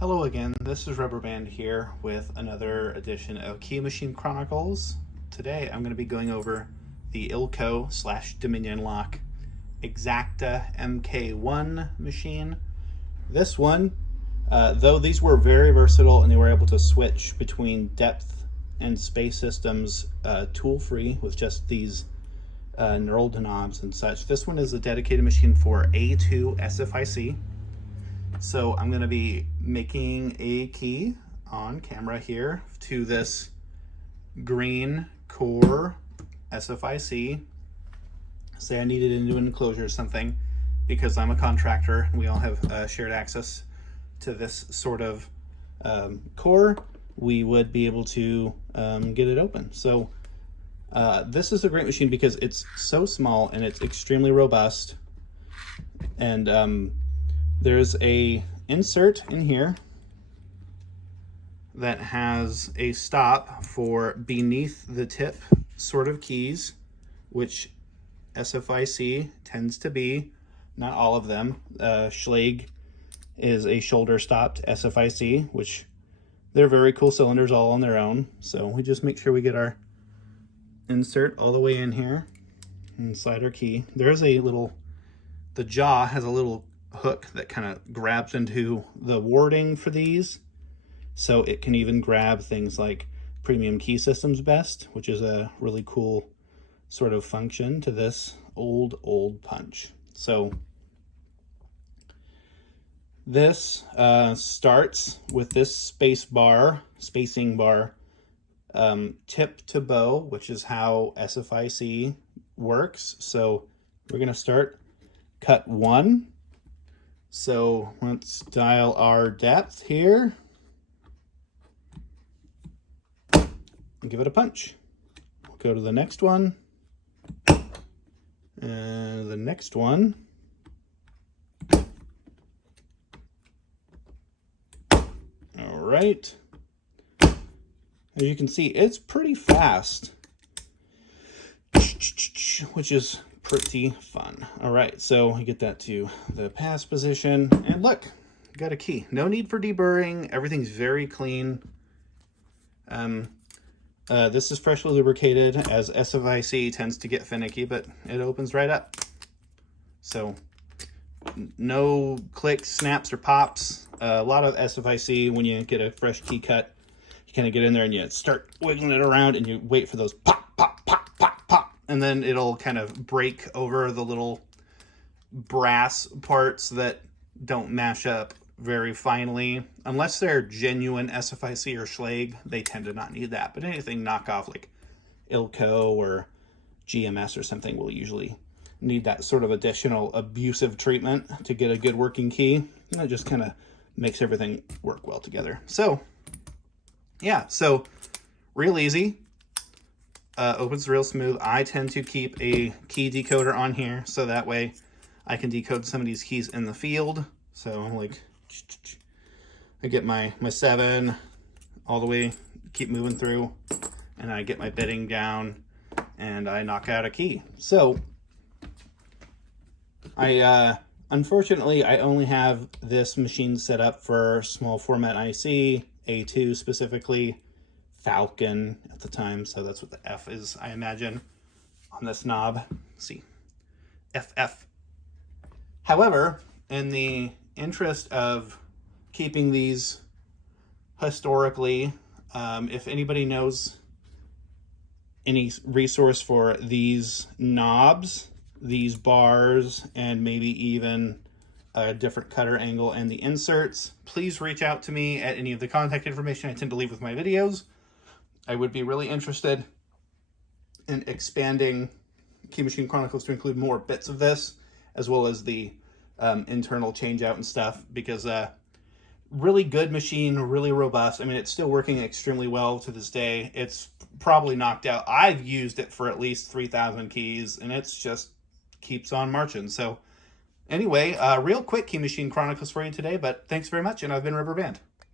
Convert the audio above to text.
Hello again, this is Rubber Band here with another edition of Key Machine Chronicles. Today I'm going to be going over the Ilco / Dominion Lock Exacta MK1 machine. This one, though these were very versatile and they were able to switch between depth and space systems tool-free with just these knurled knobs and such. This one is a dedicated machine for A2 SFIC. So I'm going to be making a key on camera here to this green core SFIC. Say I needed into an enclosure or something because I'm a contractor and we all have shared access to this sort of core. We would be able to get it open. So this is a great machine because it's so small and it's extremely robust. And there's a insert in here that has a stop for beneath the tip sort of keys, which SFIC tends to be. Not all of them. Schlage is a shoulder stopped SFIC, which they're very cool cylinders all on their own. So we just make sure we get our insert all the way in here inside our key. There's a little, the jaw has a little hook that kind of grabs into the warding for these, so it can even grab things like premium key systems best, which is a really cool sort of function to this old punch. So this starts with this spacing bar tip to bow, which is how SFIC works. So we're going to start cut 1. So let's dial our depth here and give it a punch. We'll go to the next one and the next one. All right. As you can see, it's pretty fast, which is pretty fun. All right, so we get that to the pass position, and look, got a key. No need for deburring. Everything's very clean. This is freshly lubricated, as SFIC tends to get finicky, but it opens right up. So no clicks, snaps, or pops. A lot of SFIC, when you get a fresh key cut, you kind of get in there and you start wiggling it around and you wait for those pop, pop, pop, pop, pop. And then it'll kind of break over the little brass parts that don't mash up very finely. Unless they're genuine SFIC or Schlage, they tend to not need that. But anything knockoff like Ilco or GMS or something will usually need that sort of additional abusive treatment to get a good working key. And it just kind of makes everything work well together. So, yeah, so real easy. Opens real smooth. I tend to keep a key decoder on here so that way I can decode some of these keys in the field. So I'm like, I get my 7 all the way, keep moving through, and I get my bitting down and I knock out a key. So unfortunately I only have this machine set up for small format IC, A2 specifically, Falcon at the time, so that's what the F is, I imagine, on this knob. Let's see, FF. However, in the interest of keeping these historically, if anybody knows any resource for these knobs, these bars, and maybe even a different cutter angle and the inserts, please reach out to me at any of the contact information I tend to leave with my videos. I would be really interested in expanding Key Machine Chronicles to include more bits of this, as well as the internal changeout and stuff, because really good machine, really robust. I mean, it's still working extremely well to this day. It's probably knocked out. I've used it for at least 3,000 keys, and it's just keeps on marching. So anyway, real quick Key Machine Chronicles for you today, but thanks very much, and I've been Rubber Band.